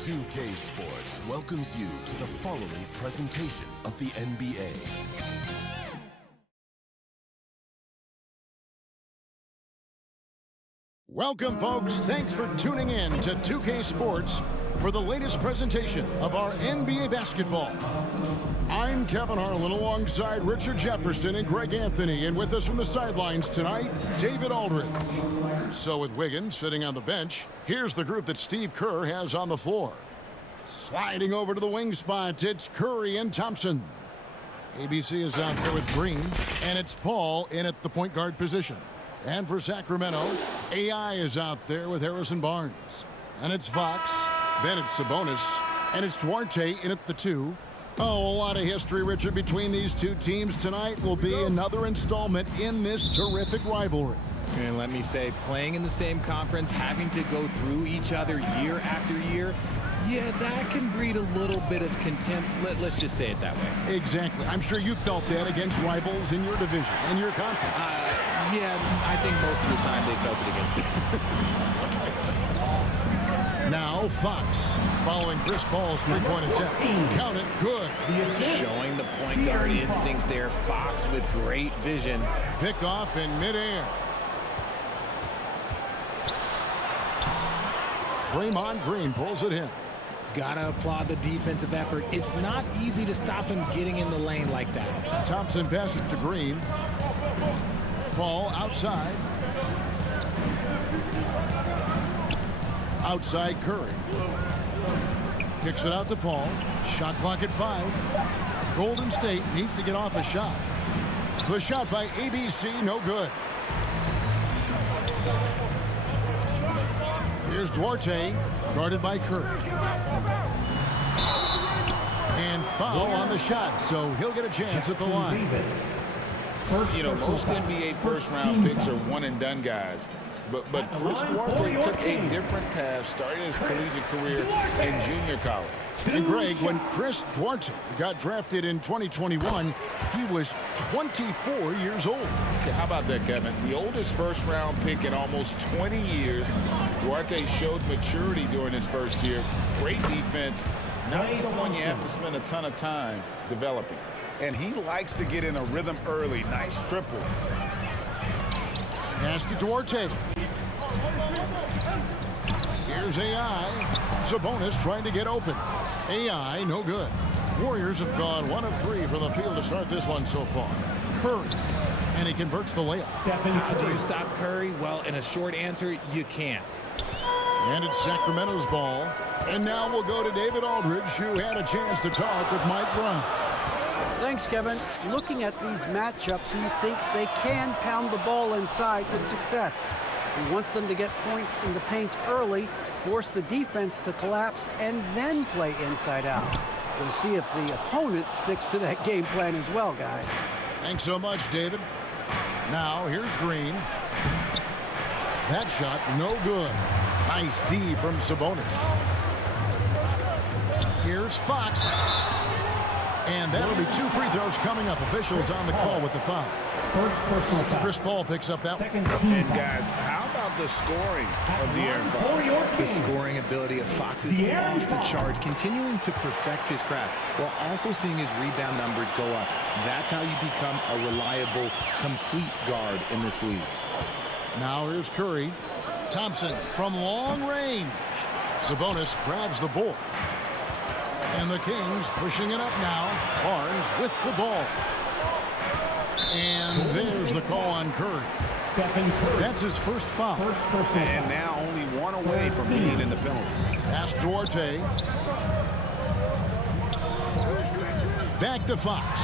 2K Sports welcomes you to the following presentation of the NBA. Welcome, folks. Thanks for tuning in to 2K Sports for the latest presentation of our NBA basketball. I'm Kevin Harlan alongside Richard Jefferson and Greg Anthony, and with us from the sidelines tonight, David Aldridge. So with Wiggins sitting on the bench, here's the group that Steve Kerr has on the floor. Sliding over to the wing spot, it's Curry and Thompson. ABC is out there with Green, and it's Paul in at the point guard position. And for Sacramento, AI is out there with Harrison Barnes. And it's Fox, then it's Sabonis, and it's Duarte in at the 2. Oh, a lot of history, Richard, between these two teams tonight will be another installment in this terrific rivalry. And let me say, playing in the same conference, having to go through each other year after year, yeah, that can breed a little bit of contempt. Let's just say it that way. Exactly. I'm sure you felt that against rivals in your division, in your conference. Yeah, I think most of the time they felt it against me. Now Fox, following Chris Paul's three-point attempt. Count it, good. Showing the point guard instincts there. Fox with great vision. Pick off in midair. Draymond Green pulls it in. Gotta applaud the defensive effort. It's not easy to stop him getting in the lane like that. Thompson passes to Green. Paul outside. Outside Curry. Kicks it out to Paul. Shot clock at 5. Golden State needs to get off a shot. The shot by ABC, no good. Here's Duarte, guarded by Curry. And foul on the shot, so he'll get a chance at the line. You know, most NBA first-round picks are one-and-done guys. But Chris Duarte took a different path starting his collegiate career in junior college. And Greg, when Chris Duarte got drafted in 2021, he was 24 years old. Okay, how about that, Kevin? The oldest first-round pick in almost 20 years. Duarte showed maturity during his first year. Great defense. Not someone you have to spend a ton of time developing. And he likes to get in a rhythm early. Nice triple. Pass to Duarte. Here's AI. Sabonis trying to get open. AI, no good. Warriors have gone 1 of 3 from the field to start this one so far. Curry, and he converts the layup. How do you stop Curry? Well, in a short answer, you can't. And it's Sacramento's ball. And now we'll go to David Aldridge, who had a chance to talk with Mike Brown. Thanks, Kevin. Looking at these matchups, he thinks they can pound the ball inside with success. He wants them to get points in the paint early, force the defense to collapse, and then play inside out. We'll see if the opponent sticks to that game plan as well, guys. Thanks so much, David. Now, here's Green. That shot, no good. Nice D from Sabonis. Here's Fox. And that'll be 2 free throws coming up. Officials on the call with the foul. First personal foul. Chris Paul picks up that one. And guys, how about the scoring of De'Aaron Fox? The scoring ability of Fox is off the charts, continuing to perfect his craft while also seeing his rebound numbers go up. That's how you become a reliable, complete guard in this league. Now here's Curry. Thompson from long range. Sabonis grabs the board. And the Kings pushing it up now. Barnes with the ball. And there's the call on Curry. That's his first foul. And now only 1 away from being in the penalty. Pass Duarte. Back to Fox.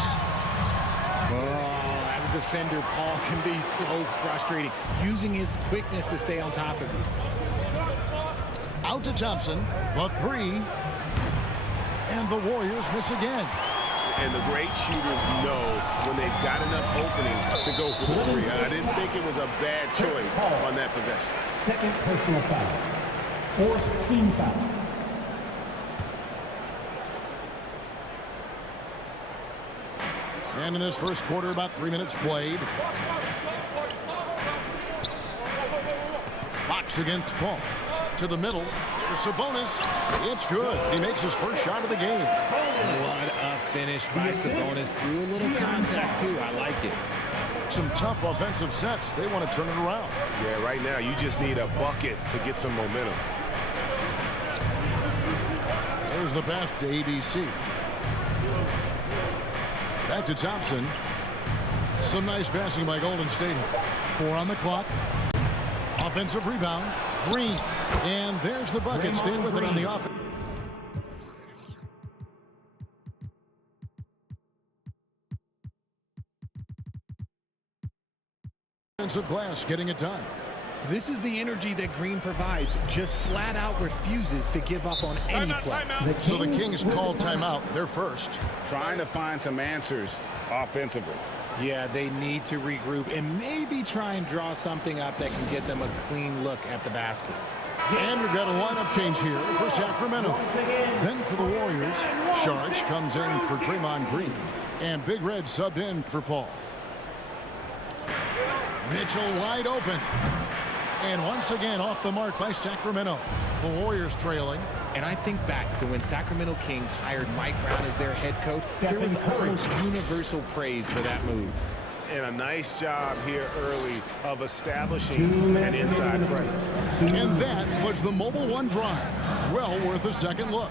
Oh, as a defender, Paul can be so frustrating, using his quickness to stay on top of you. Out to Thompson. The 3. And the Warriors miss again. And the great shooters know when they've got enough opening to go for the 3. I didn't think it was a bad choice on that possession. Second personal foul. 4th team foul. And in this first quarter, about 3 minutes played. Fox against Paul. To the middle. There's Sabonis. It's good. He makes his first shot of the game. What a finish by Sabonis. Through a little contact, too. I like it. Some tough offensive sets. They want to turn it around. Yeah, right now you just need a bucket to get some momentum. There's the pass to ABC. Back to Thompson. Some nice passing by Golden State here. 4 on the clock. Offensive rebound. Green. And there's the bucket. Stay with it on the offense. Offensive glass getting it done. This is the energy that Green provides. Just flat out refuses to give up on any play. So the Kings call timeout. They're first. Trying to find some answers offensively. Yeah, they need to regroup and maybe try and draw something up that can get them a clean look at the basket. And we've got a lineup change here for Sacramento. Then for the Warriors, Sharch comes in for Draymond Green. And Big Red subbed in for Paul. Mitchell wide open. And once again off the mark by Sacramento. The Warriors trailing. And I think back to when Sacramento Kings hired Mike Brown as their head coach. There was almost universal praise for that move. And a nice job here early of establishing an inside presence. And that was the Mobile One drive. Well worth a second look.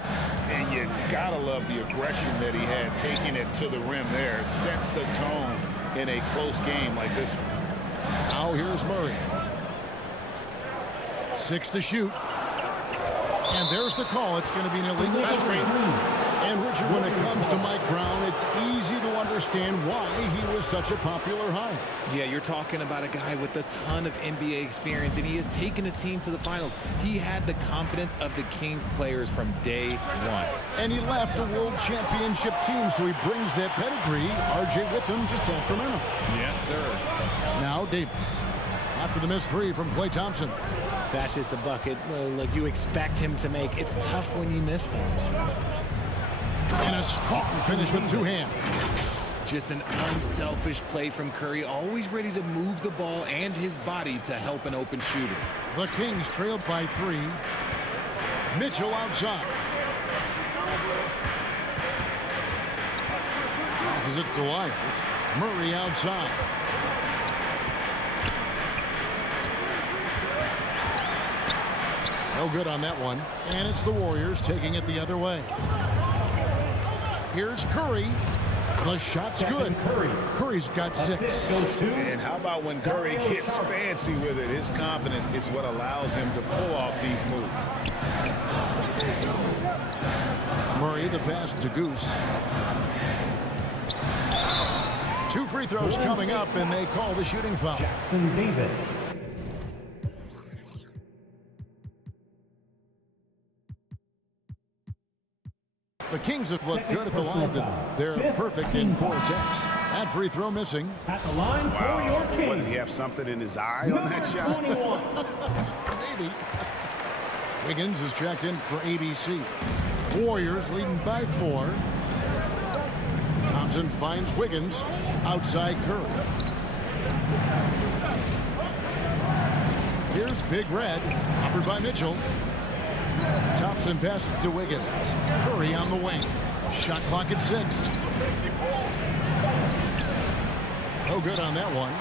And you gotta love the aggression that he had, taking it to the rim there. Sets the tone in a close game like this one. Now here's Murray. 6 to shoot. And there's the call. It's going to be an illegal screen. And Richard, when it comes to Mike Brown, it's easy to understand why he was such a popular hire. Yeah, you're talking about a guy with a ton of NBA experience, and he has taken a team to the finals. He had the confidence of the Kings players from day one. And he left a world championship team, so he brings that pedigree, RJ, with him to Sacramento. Yes, sir. Now Davis. After the missed 3 from Klay Thompson. That's just a bucket like you expect him to make. It's tough when you miss those. And a strong finish with 2 hands. Just an unselfish play from Curry, always ready to move the ball and his body to help an open shooter. The Kings trailed by 3. Mitchell outside. Passes it to Lyles. Murray outside. No good on that one. And it's the Warriors taking it the other way. Here's Curry. The shot's good. Curry's got 6. And how about when Curry gets fancy with it? His confidence is what allows him to pull off these moves. Murray, the pass to Goose. 2 free throws coming up, and they call the shooting foul. Jackson Davis. The Kings have looked good at the line. They're perfect in 4 attempts. That free throw missing. At the line for your Kings. What, did he have something in his eye on that shot? Maybe. Wiggins is checked in for ABC. Warriors leading by 4. Thompson finds Wiggins. Outside Curry. Here's Big Red. Offered by Mitchell. Thompson passes to Wiggins. Curry on the wing. Shot clock at 6. No good on that one.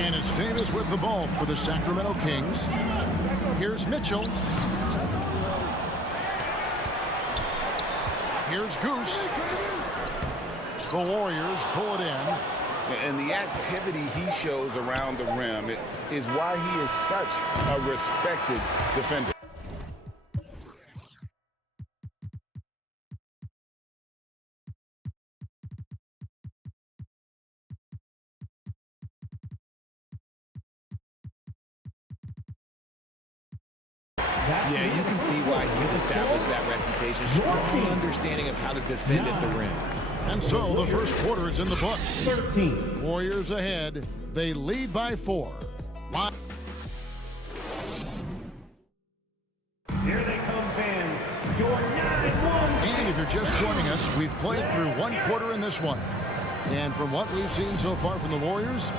And it's Davis with the ball for the Sacramento Kings. Here's Mitchell. Here's Goose. The Warriors pull it in. And the activity he shows around the rim is why he is such a respected defender. Yeah, you can see why he's established that reputation. Strong understanding of how to defend at the rim. And so the first quarter is in the books. 13. Warriors ahead. They lead by 4. Here they come, fans. Your 9-1. And if you're just joining us, we've played through 1 quarter in this one. And from what we've seen so far from the Warriors,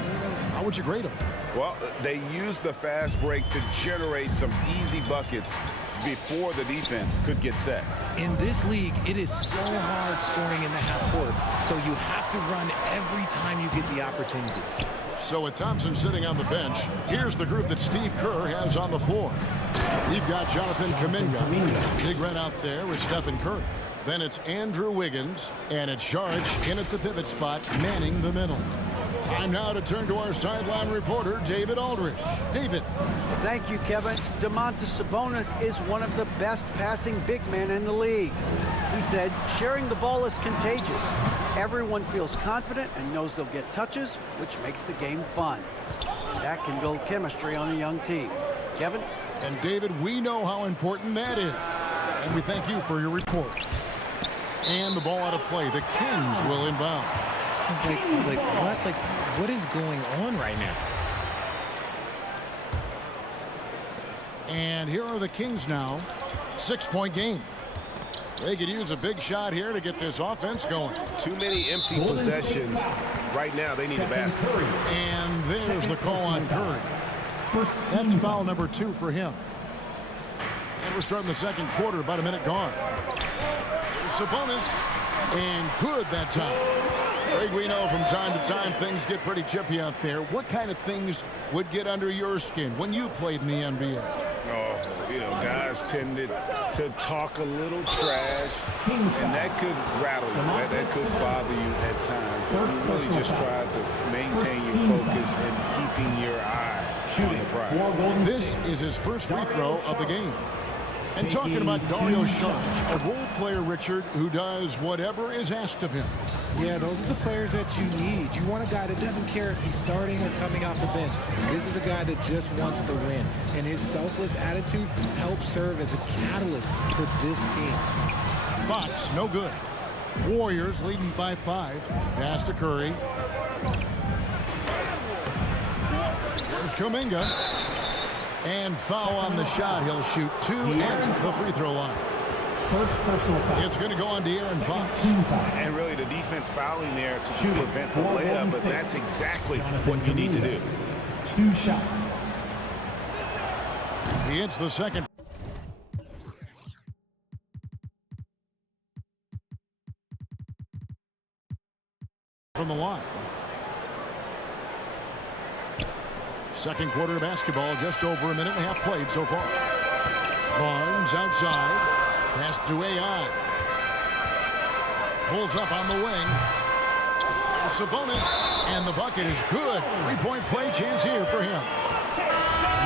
how would you grade them? Well, they used the fast break to generate some easy buckets before the defense could get set. In this league, it is so hard scoring in the half court, so you have to run every time you get the opportunity. So with Thompson sitting on the bench, here's the group that Steve Kerr has on the floor. We've got Jonathan Kuminga. Big Red out there with Stephen Curry. Then it's Andrew Wiggins, and it's Saric in at the pivot spot, manning the middle. Time now to turn to our sideline reporter, David Aldridge. David. Thank you, Kevin. Domantas Sabonis is one of the best passing big men in the league. He said, sharing the ball is contagious. Everyone feels confident and knows they'll get touches, which makes the game fun. That can build chemistry on a young team. Kevin? And David, we know how important that is. And we thank you for your report. And the ball out of play. The Kings will inbound. What is going on right now? And here are the Kings now. 6-point game. They could use a big shot here to get this offense going. Too many empty possessions. Right now, they need a basket. And there's the call on Curry. That's foul number 2 for him. And we're starting the second quarter, about a minute gone. Here's Sabonis. And good that time. Greg, we know from time to time things get pretty chippy out there. What kind of things would get under your skin when you played in the NBA? Oh, you know, guys tended to talk a little trash, and that could rattle you. That could bother you at times. But you really just try to maintain your focus and keeping your eye on the prize. This is his first free throw of the game. And talking about Dario Saric, a role player, Richard, who does whatever is asked of him. Yeah, those are the players that you need. You want a guy that doesn't care if he's starting or coming off the bench. This is a guy that just wants to win. And his selfless attitude helps serve as a catalyst for this team. Fox, no good. Warriors leading by 5. Pass to Curry. Here's Kuminga. And foul on the shot. He'll shoot 2 at the free throw line. First personal foul. It's going to go on to Aaron Fox. And really the defense fouling there to prevent the layup, but that's exactly what you need to do. 2 shots. He hits the second. From the line. Second quarter of basketball, just over a minute and a half played so far. Barnes outside. Pass to AI. Pulls up on the wing. Sabonis. And the bucket is good. 3-point play chance here for him.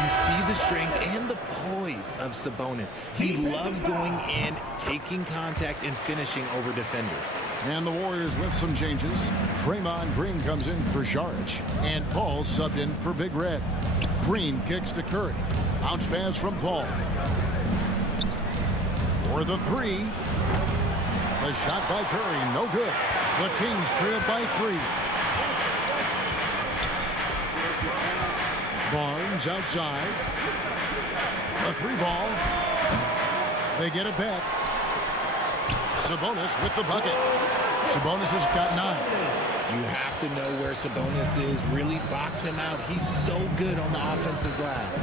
You see the strength and the poise of Sabonis. He loves going in, taking contact, and finishing over defenders. And the Warriors with some changes. Draymond Green comes in for Saric. And Paul subbed in for Big Red. Green kicks to Curry. Bounce pass from Paul. For the 3. The shot by Curry, no good. The Kings trailed by 3. Barnes outside. A 3 ball. They get it back. Sabonis with the bucket. Sabonis has got 9. You have to know where Sabonis is. Really box him out. He's so good on the offensive glass.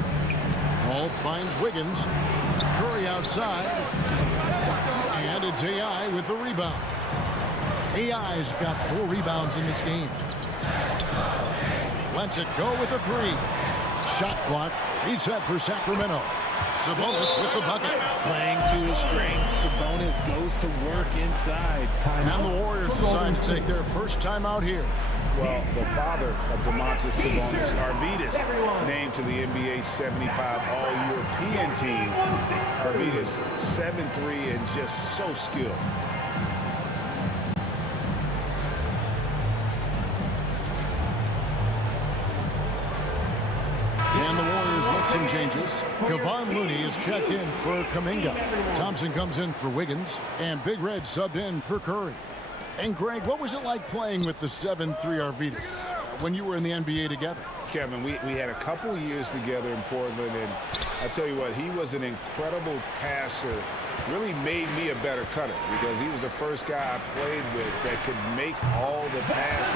Paul finds Wiggins. Curry outside. And it's AI with the rebound. AI's got 4 rebounds in this game. Lets it go with the 3. Shot clock reset for Sacramento. Sabonis with the bucket. Playing to his strength, Sabonis goes to work inside. And the Warriors decide to take their first time out here. Well, the father of Domantas Sabonis, Arvydas, named to the NBA 75 All-European team. Arvydas, 7'3", and just so skilled. And the Warriors with some changes. Kevon Looney is checked in for Kuminga. Thompson comes in for Wiggins. And Big Red subbed in for Curry. And Greg, what was it like playing with the 7'3" Arvydas when you were in the NBA together? Kevin, we had a couple years together in Portland, and I tell you what, he was an incredible passer. Really made me a better cutter because he was the first guy I played with that could make all the passes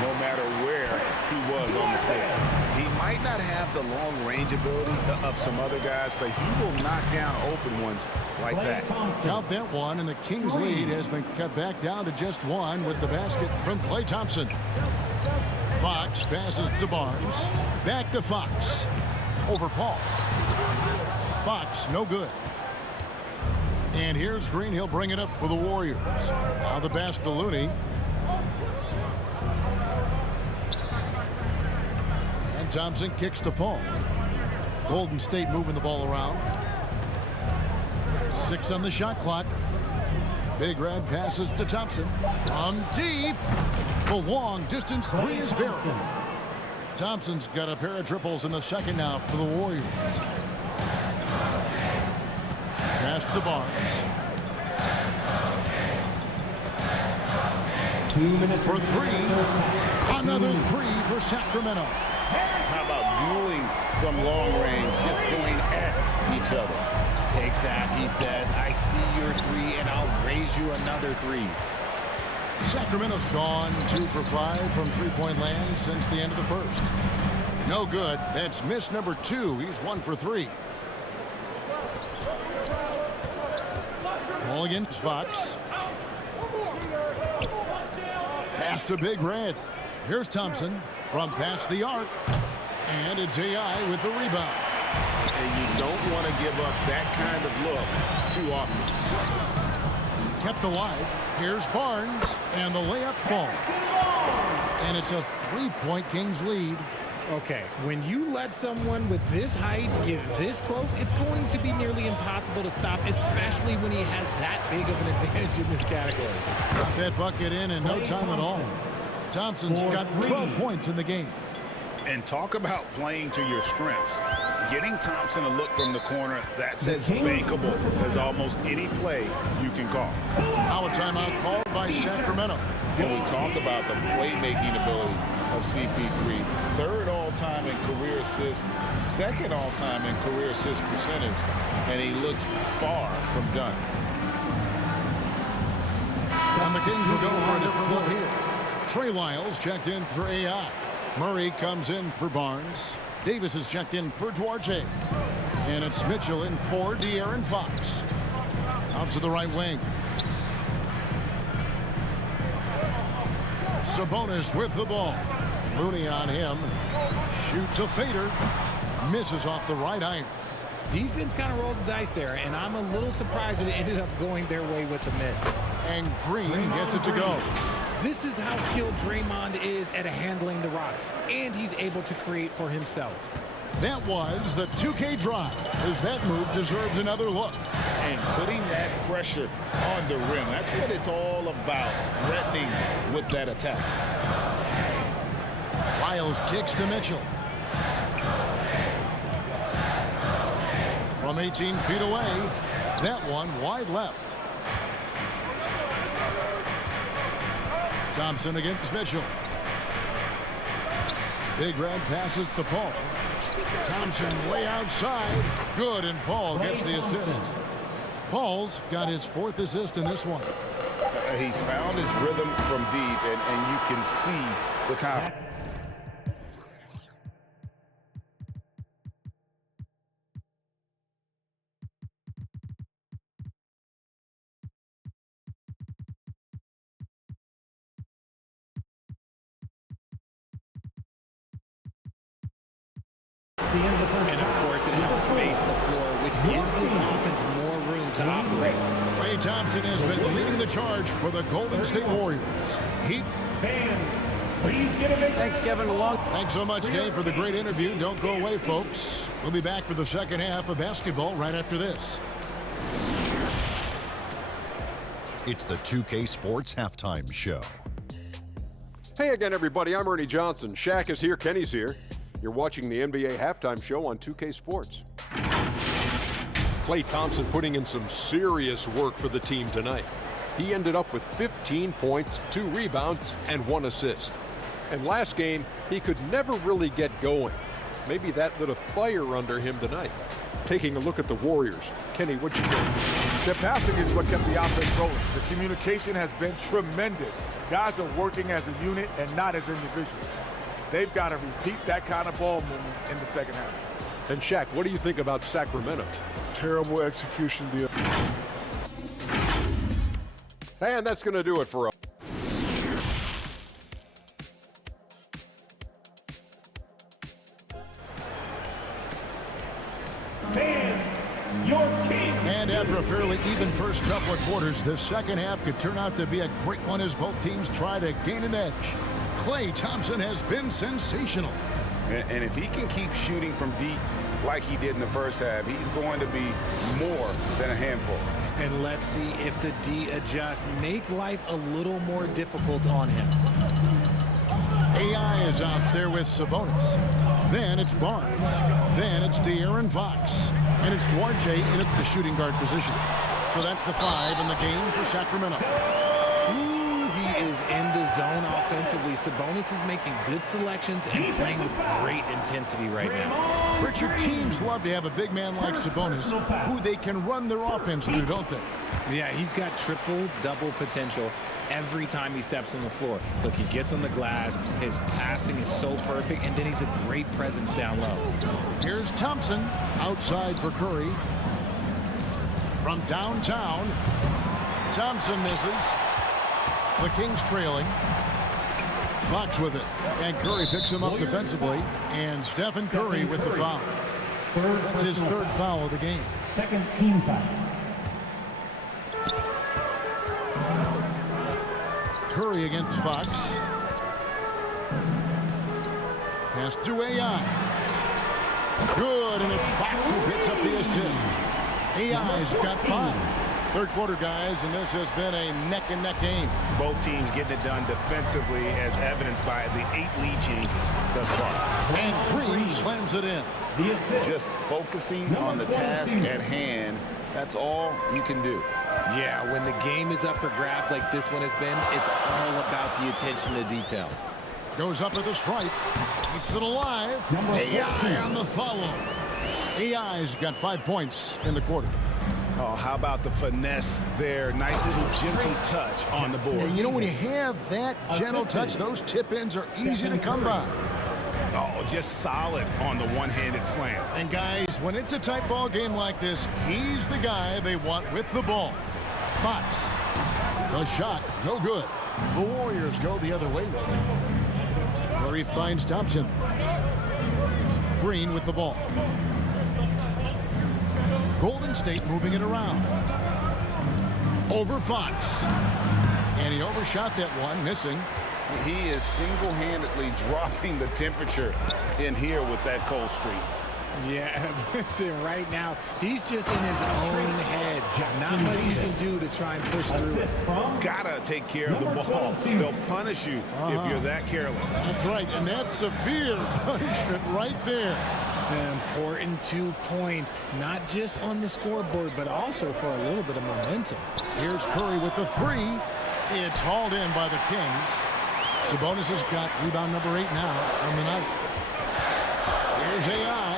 no matter where he was on the floor. He might not have the long range ability of some other guys, but he will knock down open ones like that. Count that one, and the Kings' lead has been cut back down to just one with the basket from Klay Thompson. Fox passes to Barnes. Back to Fox. Over Paul. Fox, no good. And here's Green. He'll bring it up for the Warriors. Now the pass to Looney. And Thompson kicks to Paul. Golden State moving the ball around. 6 on the shot clock. Big Red passes to Thompson. From deep. The long distance three is buried. Thompson's got a pair of triples in the second now for the Warriors. Pass to Barnes. 2 minutes For three. Another three for Sacramento. How about dueling from long range, just going at each other? Take that, he says. I see your three, and I'll raise you another three. Sacramento's gone 2 for 5 from three-point land since the end of the first. No good. That's miss number 2. He's 1 for 3. Ball against Fox. Pass to Big Red. Here's Thompson from past the arc. And it's AI with the rebound. And you don't want to give up that kind of look too often. Kept alive. Here's Barnes. And the layup falls. And it's a 3-point Kings lead. Okay, when you let someone with this height get this close, it's going to be nearly impossible to stop, especially when he has that big of an advantage in this category. Got that bucket in no time at all. Thompson's got 12 points in the game. And talk about playing to your strengths. Getting Thompson a look from the corner, that's as bankable as almost any play you can call. Now a timeout called by Sacramento. When we talk about the playmaking ability of CP3, third all-time in career assists, second all-time in career assist percentage, and he looks far from done. And the Kings will go for a different look here. Trey Lyles checked in for AI. Murray comes in for Barnes. Davis is checked in for Duarte. And it's Mitchell in for De'Aaron Fox. Out to the right wing. Sabonis with the ball. Looney on him. Shoots a fader. Misses off the right iron. Defense kind of rolled the dice there, and I'm a little surprised that it ended up going their way with the miss. And Green gets it to go. This is how skilled Draymond is at handling the rock, and he's able to create for himself. That was the 2K drive, as that move deserved another look. And putting that pressure on the rim, that's what it's all about, threatening with that attack. Lyles kicks to Mitchell. From 18 feet away, that one wide left. Thompson against Mitchell. Big Red passes to Paul. Thompson way outside. Good, and Paul gets the assist. Paul's got his 4th assist in this one. He's found his rhythm from deep, and you can see the confidence. And of course, it helps space the floor, which gives this offense more room to operate. Klay Thompson has been leading the charge for the Golden State Warriors. Thanks, Kevin. Thanks so much, Dave, for the great interview. Don't go away, folks. We'll be back for the second half of basketball right after this. It's the 2K Sports Halftime Show. Hey again, everybody. I'm Ernie Johnson. Shaq is here. Kenny's here. You're watching the NBA Halftime Show on 2K Sports. Klay Thompson putting in some serious work for the team tonight. He ended up with 15 points, 2 rebounds, and 1 assist. And last game, he could never really get going. Maybe that lit a fire under him tonight. Taking a look at the Warriors. Kenny, what you think? Their passing is what kept the offense rolling. The communication has been tremendous. Guys are working as a unit and not as individuals. They've got to repeat that kind of ball movement in the second half. And Shaq, what do you think about Sacramento? Terrible execution deal. And that's going to do it for us. And after a fairly even first couple of quarters, the second half could turn out to be a great one as both teams try to gain an edge. Klay Thompson has been sensational. And if he can keep shooting from deep like he did in the first half, he's going to be more than a handful. And let's see if the D adjusts, make life a little more difficult on him. AI is out there with Sabonis. Then it's Barnes. Then it's De'Aaron Fox. And it's Duarte in at the shooting guard position. So that's the 5 in the game for Sacramento. Ooh, he is in the zone offensively. Sabonis is making good selections and playing with great intensity right now. Richard, teams love to have a big man like Sabonis who they can run their offense through, don't they? Yeah, he's got triple-double potential every time he steps on the floor. Look, he gets on the glass, his passing is so perfect, and then he's a great presence down low. Here's Thompson outside for Curry. From downtown, Thompson misses. The Kings trailing. Fox with it, and Curry picks him up defensively, and Stephen Curry with the foul. That's his third foul of the game. Second team foul. Curry against Fox. Pass to AI. Good, and it's Fox who picks up the assist. AI's got 5. Third quarter, guys, and this has been a neck-and-neck game. Both teams getting it done defensively as evidenced by the 8 lead changes thus far. And Green slams it in. Just focusing on the task at hand, that's all you can do. Yeah, when the game is up for grabs like this one has been, it's all about the attention to detail. Goes up with a stripe. Keeps it alive. AI on the follow. AI's got 5 points in the quarter. Oh, how about the finesse there? Nice little gentle touch on the board. And you know, when you have that gentle touch, those tip-ins are easy to come by. Oh, just solid on the one-handed slam. And guys, when it's a tight ball game like this, he's the guy they want with the ball. Fox. The shot, no good. The Warriors go the other way with it. Curry finds Thompson. Green with the ball. Golden State moving it around. Over Fox. And he overshot that one, missing. He is single-handedly dropping the temperature in here with that cold streak. Yeah, right now, he's just in his own head. Not much you can do to try and push through it. Gotta take care of the ball. They'll punish you if you're that careless. That's right, and that's severe punishment right there. An important 2 points, not just on the scoreboard, but also for a little bit of momentum. Here's Curry with the 3. It's hauled in by the Kings. Sabonis has got rebound number 8 now on the night. Here's AI.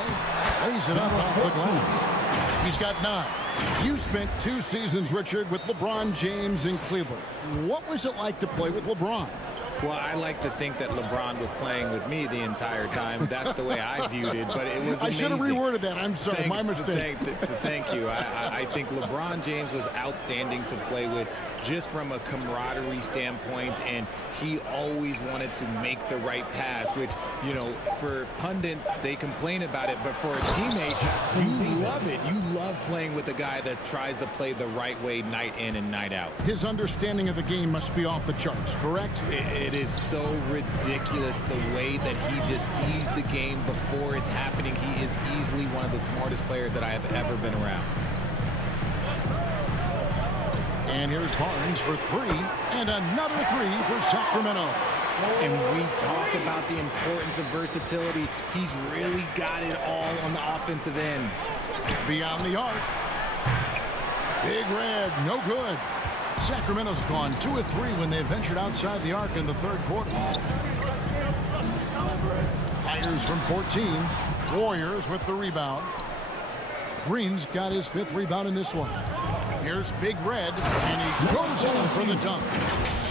Lays it up off the glass. He's got 9. You spent 2 seasons, Richard, with LeBron James in Cleveland. What was it like to play with LeBron? Well, I like to think that LeBron was playing with me the entire time. That's the way I viewed it, but it was amazing. I should have reworded that. I'm sorry, my mistake. Thank you. I think LeBron James was outstanding to play with just from a camaraderie standpoint, and he always wanted to make the right pass, which, you know, for pundits, they complain about it, but for a teammate, you love it. You love playing with a guy that tries to play the right way night in and night out. His understanding of the game must be off the charts, correct? It is so ridiculous the way that he just sees the game before it's happening. He is easily one of the smartest players that I have ever been around. And here's Barnes for 3, and another 3 for Sacramento. And we talk about the importance of versatility. He's really got it all on the offensive end. Beyond the arc. Big red, no good. Sacramento's gone 2 of 3 when they ventured outside the arc in the third quarter. Fires from 14. Warriors with the rebound. Green's got his 5th rebound in this one. Here's Big Red, and he goes in for the dunk.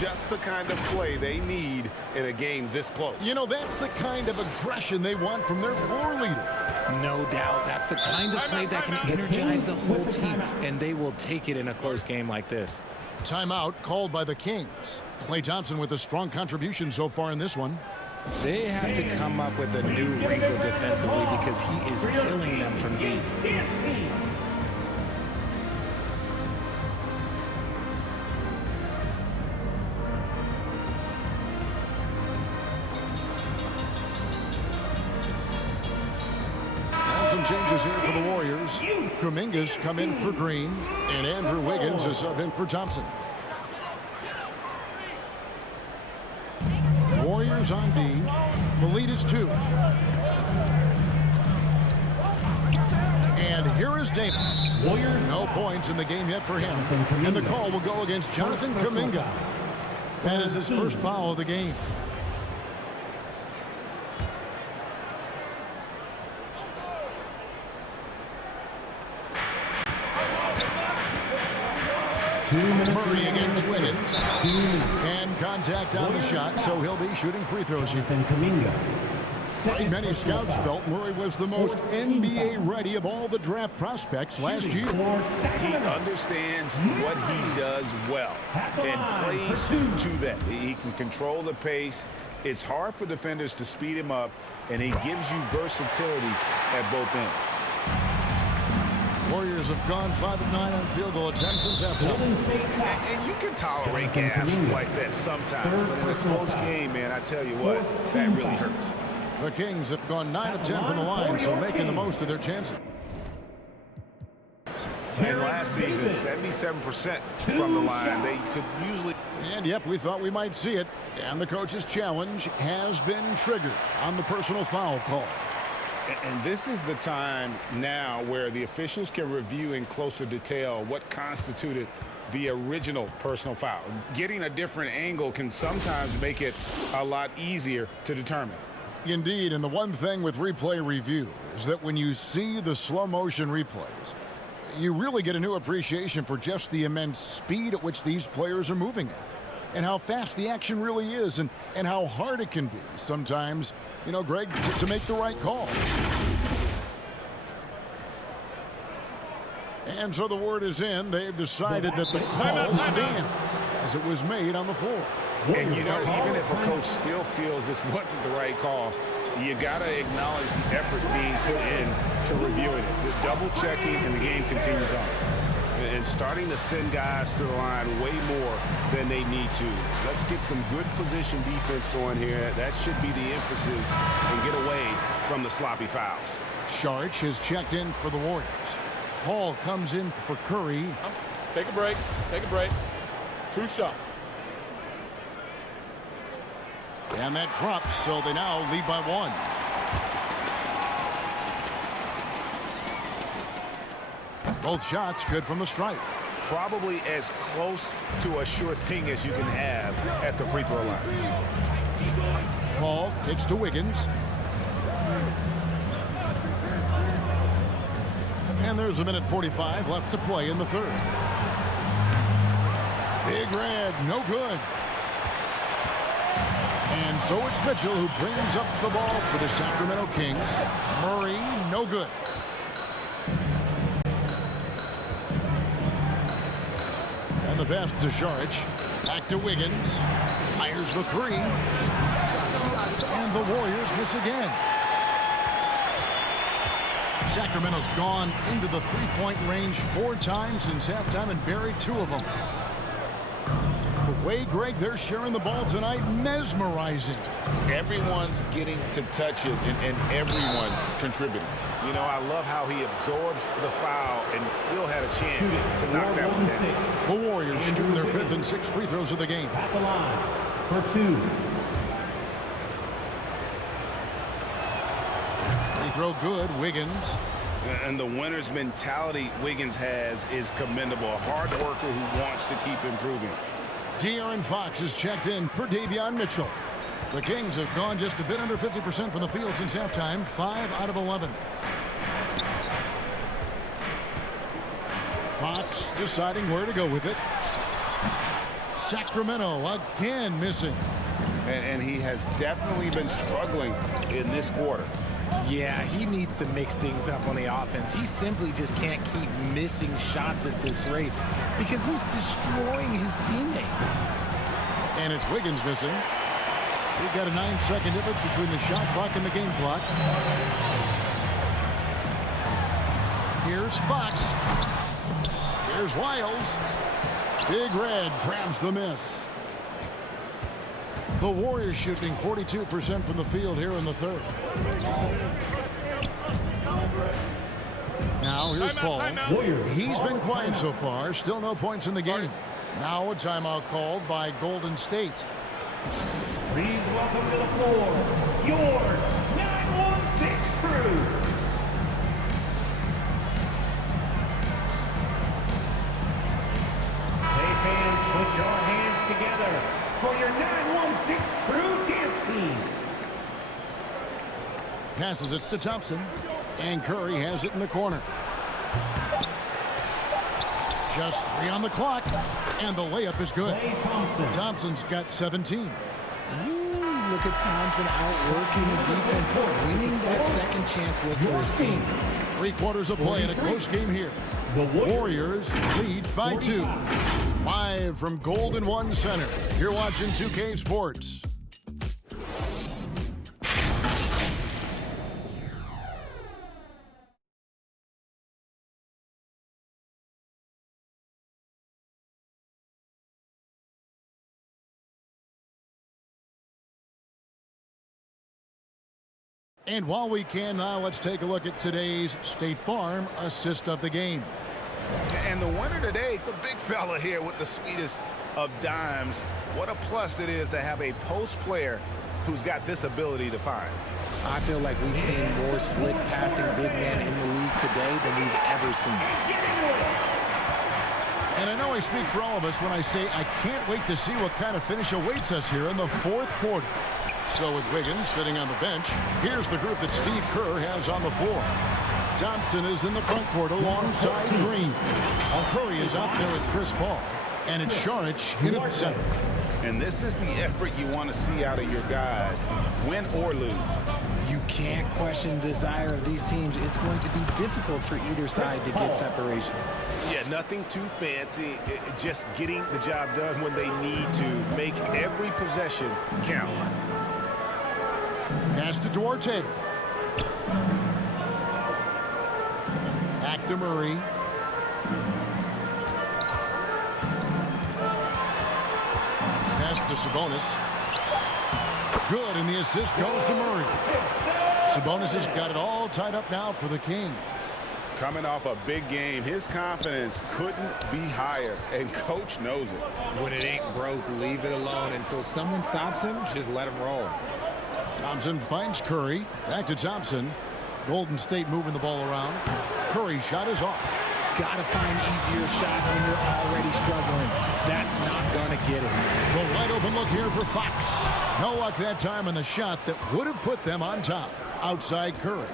Just the kind of play they need in a game this close. You know, that's the kind of aggression they want from their floor leader. No doubt. That's the kind of play that can energize the whole team, and they will take it in a close game like this. Timeout called by the Kings. Klay Thompson with a strong contribution so far in this one. They have to come up with a new wrinkle defensively because he is killing them from deep. And some changes here for the Warriors. Kuminga's come in for Green, and Andrew Wiggins is sub in for Thompson. Warriors on D. The lead is 2. And here is Davis. No points in the game yet for him. And the call will go against Jonathan Kuminga. That is his first foul of the game. Murray against Wiggins. And contact on the shot, so he'll be shooting free throws here. Like many scouts felt, Murray was the most NBA ready of all the draft prospects last year. He understands what he does well and plays to that. He can control the pace. It's hard for defenders to speed him up, and he gives you versatility at both ends. Warriors have gone 5 of 9 on field goal attempts since halftime. And you can tolerate gaps like that sometimes, but in a close game, man, I tell you what, that really hurts. The Kings have gone 9 of 10 from the line, so making the most of their chances. And last season, 77% from the line. They could usually... And yep, we thought we might see it. And the coach's challenge has been triggered on the personal foul call. And this is the time now where the officials can review in closer detail what constituted the original personal foul. Getting a different angle can sometimes make it a lot easier to determine. Indeed, and the one thing with replay review is that when you see the slow motion replays, you really get a new appreciation for just the immense speed at which these players are moving at, and how fast the action really is, and how hard it can be sometimes, you know, Greg, to make the right call. And so the word is in. They've decided that the call stands as it was made on the floor. And, you know, even if a coach still feels this wasn't the right call, you got to acknowledge the effort being put in to reviewing it. The double checking, and the game continues on. And starting to send guys to the line way more than they need to. Let's get some good position defense going here. That should be the emphasis, and get away from the sloppy fouls. Saric has checked in for the Warriors. Hall comes in for Curry. Take a break. Take a break. 2 shots. And that drops, so they now lead by 1. Both shots good from the stripe. Probably as close to a sure thing as you can have at the free throw line. Hall kicks to Wiggins. And there's 1:45 left to play in the third. Big Red, no good. And so it's Mitchell who brings up the ball for the Sacramento Kings. Murray, no good. And the pass to Saric. Back to Wiggins. Fires the 3. And the Warriors miss again. Sacramento's gone into the three-point range 4 times since halftime and buried 2 of them. The way, Greg, they're sharing the ball tonight, mesmerizing. Everyone's getting to touch it, and everyone's contributing. You know, I love how he absorbs the foul and still had a chance to knock that one down. The Warriors shooting their 5th and 6th free throws of the game. At the line for 2. Free throw good, Wiggins. And the winner's mentality Wiggins has is commendable. A hard worker who wants to keep improving. De'Aaron Fox is checked in for Davion Mitchell. The Kings have gone just a bit under 50% from the field since halftime, 5 out of 11. Fox deciding where to go with it. Sacramento again missing. And he has definitely been struggling in this quarter. Yeah, he needs to mix things up on the offense. He simply just can't keep missing shots at this rate because he's destroying his teammates. And it's Wiggins missing. We've got a 9-second difference between the shot clock and the game clock. Here's Fox. Here's Wiles. Big Red grabs the miss. The Warriors shooting 42% from the field here in the third. Now here's Paul. He's been quiet so far. Still no points in the game. Now a timeout called by Golden State. Please welcome to the floor your 916 crew. Hey fans, put your hands together for your 916 crew dance team. Passes it to Thompson. And Curry has it in the corner. Just 3 on the clock. And the layup is good. Thompson's got 17. Look at Thompson outworking the defense, winning that second chance look for his team. 3 quarters of play in a close game here. The Warriors lead by 2. Live from Golden One Center. You're watching 2K Sports. And while we can now, let's take a look at today's State Farm assist of the game. And the winner today, the big fella here with the sweetest of dimes. What a plus it is to have a post player who's got this ability to find. I feel like we've seen more slick passing big men in the league today than we've ever seen. And I know I speak for all of us when I say I can't wait to see what kind of finish awaits us here in the fourth quarter. So with Wiggins sitting on the bench, here's the group that Steve Kerr has on the floor. Thompson is in the front court alongside Green. Curry is out there with Chris Paul. And it's Šarić in at center. And this is the effort you want to see out of your guys, win or lose. You can't question the desire of these teams. It's going to be difficult for either side to get separation. Yeah, nothing too fancy. Just getting the job done when they need to. Make every possession count. Pass to Duarte. Back to Murray. Pass to Sabonis. Good, and the assist goes to Murray. Sabonis has got it all tied up now for the Kings. Coming off a big game, his confidence couldn't be higher, and coach knows it. When it ain't broke, leave it alone until someone stops him. Just let him roll. Thompson finds Curry. Back to Thompson. Golden State moving the ball around. Curry's shot is off. Gotta find easier shots when you're already struggling. That's not gonna get it. The wide open look here for Fox. No luck that time on the shot that would have put them on top. Outside Curry.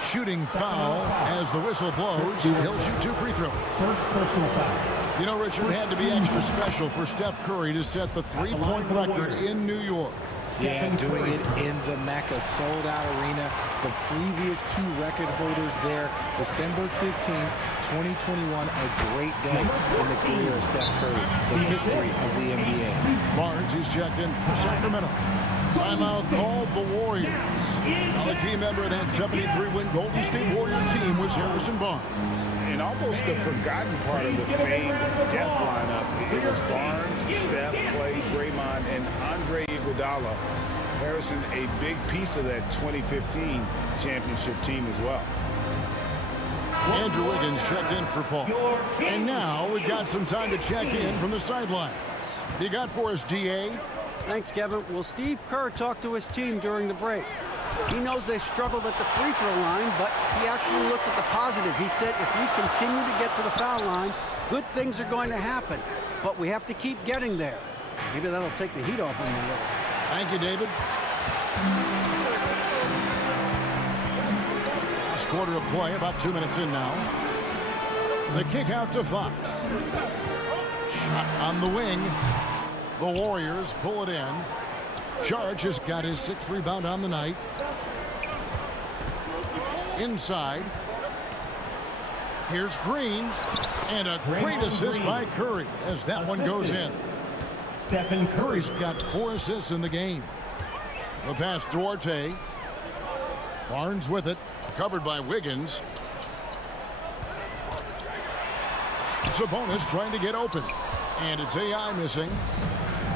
Shooting foul as the whistle blows. He'll shoot 2 free throws. First personal foul. You know, Richard, it had to be extra special for Steph Curry to set the 3-point record in New York. Yeah, doing it in the Mecca sold-out arena. The previous 2 record holders there, December 15th, 2021, a great day in the career of Steph Curry, the history of the NBA. Barnes is checked in for Sacramento. Timeout called the Warriors. Now the key member of that 73-win Golden State Warrior team was Harrison Barnes. And almost the forgotten part of the famed death lineup, it was Barnes, Steph, Clay, Draymond, and Andre Iguodala. Harrison, a big piece of that 2015 championship team as well. Andrew Wiggins checked in for Paul. And now we've got some time to check in from the sidelines. You got for us, DA? Thanks, Kevin. Well, Steve Kerr talked to his team during the break. He knows they struggled at the free throw line, but he actually looked at the positive. He said, if we continue to get to the foul line, good things are going to happen. But we have to keep getting there. Maybe that'll take the heat off him a little. Thank you, David. Last quarter of play, about 2 minutes in now. The kick out to Fox. Shot on the wing. The Warriors pull it in. Charge has got his 6th rebound on the night. Inside. Here's Green. And a great assist by Curry as that one goes in. Stephen Curry's got 4 assists in the game. The pass Duarte. Barnes with it. Covered by Wiggins. Sabonis trying to get open. And it's AI missing.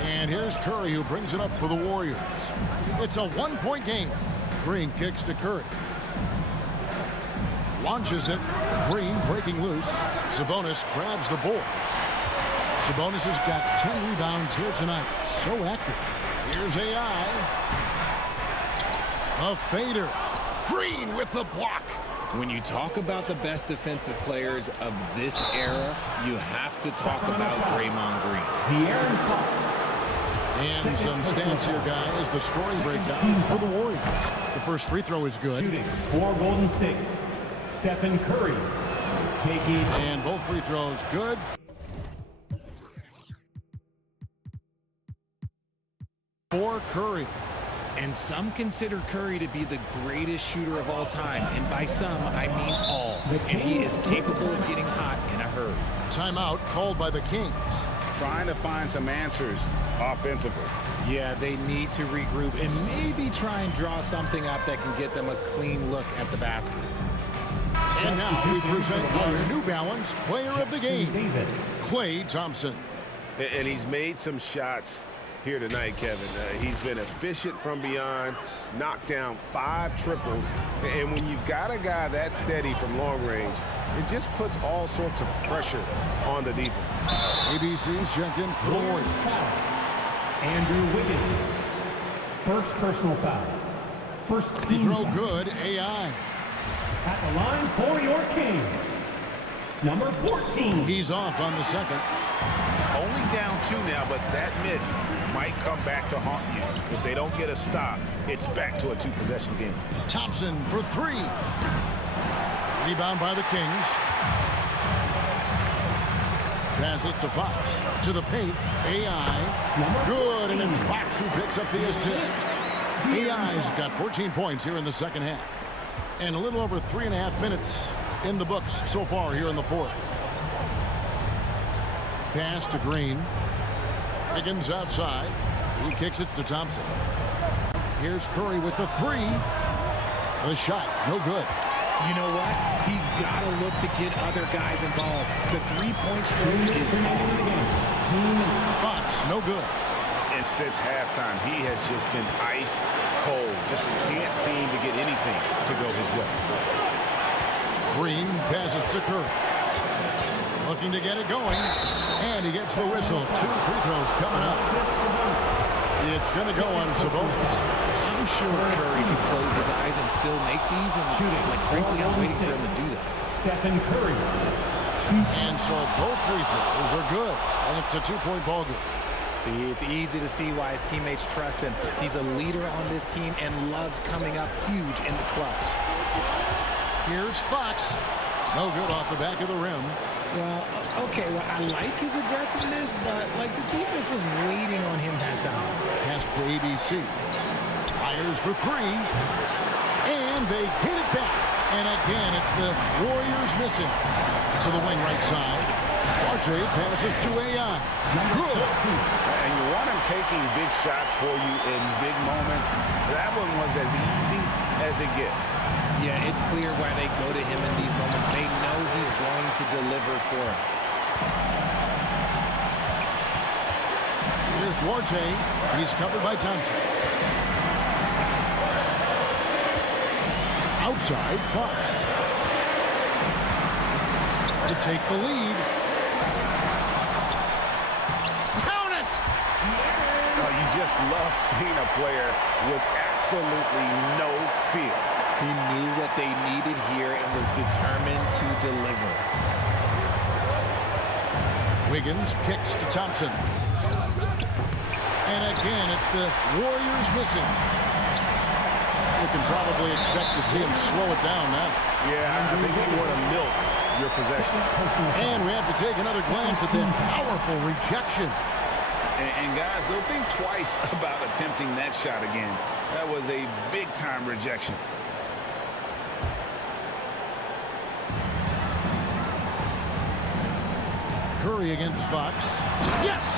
And here's Curry who brings it up for the Warriors. It's a 1-point game. Green kicks to Curry. Launches it. Green breaking loose. Sabonis grabs the board. Sabonis has got 10 rebounds here tonight. So active. Here's AI. A fader. Green with the block. When you talk about the best defensive players of this era, you have to talk about Draymond Green. De'Aaron Fox. And some stats here, guys. The scoring breakdown for the Warriors. The first free throw is good. Shooting for Golden State. Stephen Curry taking. And both free throws good. For Curry. And some consider Curry to be the greatest shooter of all time. And by some, I mean all. And he is capable of getting hot in a hurry. Timeout called by the Kings. Trying to find some answers offensively. Yeah, they need to regroup and maybe try and draw something up that can get them a clean look at the basket. And now we present our New Balance player of the game, Klay Thompson. And he's made some shots here tonight, Kevin. He's been efficient from beyond, knocked down 5 triples. And when you've got a guy that steady from long range, it just puts all sorts of pressure on the defense. ABC's checked in for the Warriors. Andrew Wiggins. First personal foul. First Free team throw foul. good, AI. At the line for your Kings. Number 14. He's off on the second. Only down 2 now, but that miss might come back to haunt you. If they don't get a stop, it's back to a 2-possession game. Thompson for 3. Rebound by the Kings. Passes to Fox. To the paint. AI. Good, and it's Fox who picks up the assist. AI's got 14 points here in the second half. And a little over 3.5 minutes in the books so far here in the fourth. Pass to Green. Wiggins outside. He kicks it to Thompson. Here's Curry with the 3. The shot, no good. You know what? He's got to look to get other guys involved. The 3-point streak is on. Fox, no good. And since halftime, he has just been ice cold. Just can't seem to get anything to go his way. Green passes to Curry. Looking to get it going. And he gets the whistle. 2 free throws coming up. It's going to go on Sabonis. I'm sure Curry can close his eyes and still make these. And like, frankly, I'm waiting for him to do that. Stephen Curry. And so both free throws are good. And it's a 2-point ball game. See, it's easy to see why his teammates trust him. He's a leader on this team and loves coming up huge in the clutch. Here's Fox. No good off the back of the rim. Well, okay, well, I like his aggressiveness, but, like, the defense was waiting on him that time. Pass to ABC. Fires for 3. And they hit it back. And again, it's the Warriors missing. To the wing right side. Duarte passes to AI. Good. And you want him taking big shots for you in big moments. That one was as easy as it gets. Yeah, it's clear why they go to him in these moments. They know he's going to deliver for him. Here's Duarte. He's covered by Thompson. Outside, Fox. To take the lead. Count it! Oh, you just love seeing a player with absolutely no fear. He knew what they needed here and was determined to deliver. Wiggins kicks to Thompson. again. It's the Warriors missing. You can probably expect to see him slow it down now. Yeah, I think you want to milk your possession. And we have to take another glance at that powerful rejection. And guys, they'll think twice about attempting that shot again. That was a big-time rejection. Curry against Fox. Yes!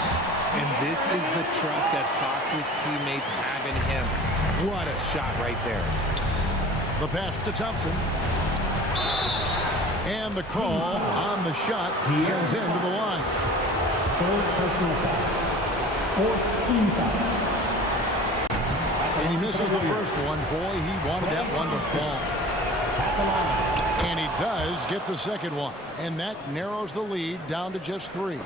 And this is the trust that Fox's teammates have in him. What a shot right there. The pass to Thompson. And the call on the shot sends him to the line. Third personal foul. Fourth team foul. And he misses the first one. Boy, he wanted that one to fall. And he does get the second one. And that narrows the lead down to just 3.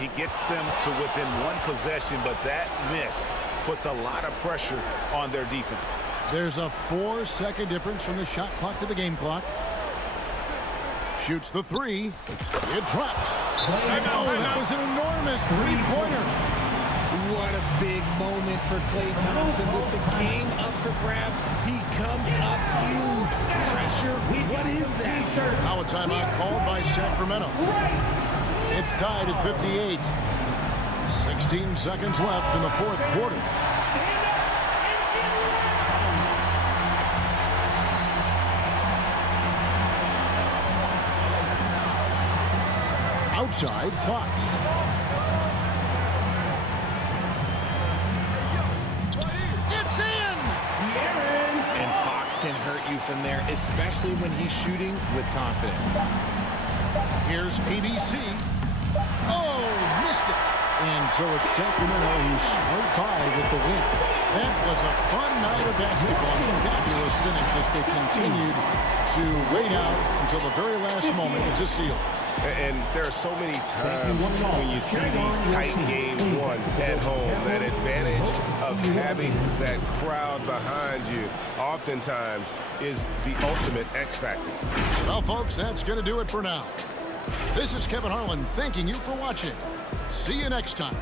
He gets them to within one possession, but that miss puts a lot of pressure on their defense. There's a 4-second difference from the shot clock to the game clock. Shoots the 3. It drops. And oh, that was an enormous three-pointer. What a big moment for Klay Thompson with the game up for grabs. He comes up huge. Pressure. What is that? Now a timeout called by Sacramento. It's tied at 58. 16 seconds left in the fourth quarter. Outside, Fox. It's in! And Fox can hurt you from there, especially when he's shooting with confidence. Here's ABC. Oh, missed it. And so it's Sacramento who scraped by with the win. That was a fun night of basketball. Fabulous finish as they continued to wait out until the very last moment to seal. And there are so many times when you see these tight games won at home, that advantage of having that crowd behind you oftentimes is the ultimate X factor. Well, folks, that's going to do it for now. This is Kevin Harlan thanking you for watching. See you next time.